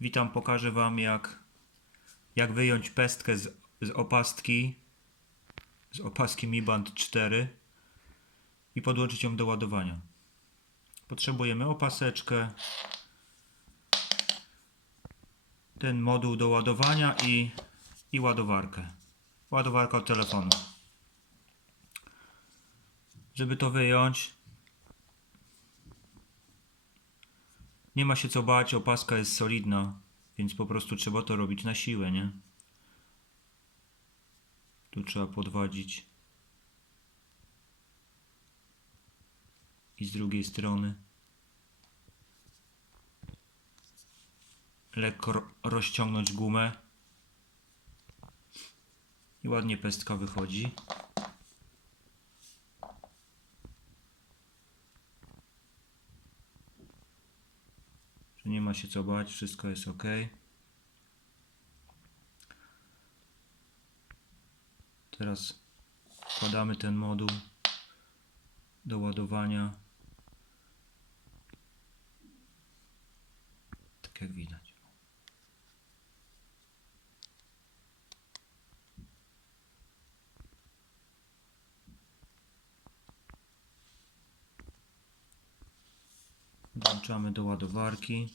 Witam, pokażę Wam jak, jak wyjąć pestkę z, z opastki z opaski Mi Band 4 i podłączyć ją do ładowania. Potrzebujemy opaseczkę, ten moduł do ładowania i, i ładowarkę. Ładowarka od telefonu. Żeby to wyjąć, nie ma się co bać, opaska jest solidna, więc po prostu trzeba to robić na siłę, nie? Tu trzeba podwadzić. I z drugiej strony. Lekko ro- rozciągnąć gumę. I ładnie pestka wychodzi. Że nie ma się co bać, wszystko jest ok. Teraz wkładamy ten moduł do ładowania. Tak jak widać. Włączamy do ładowarki.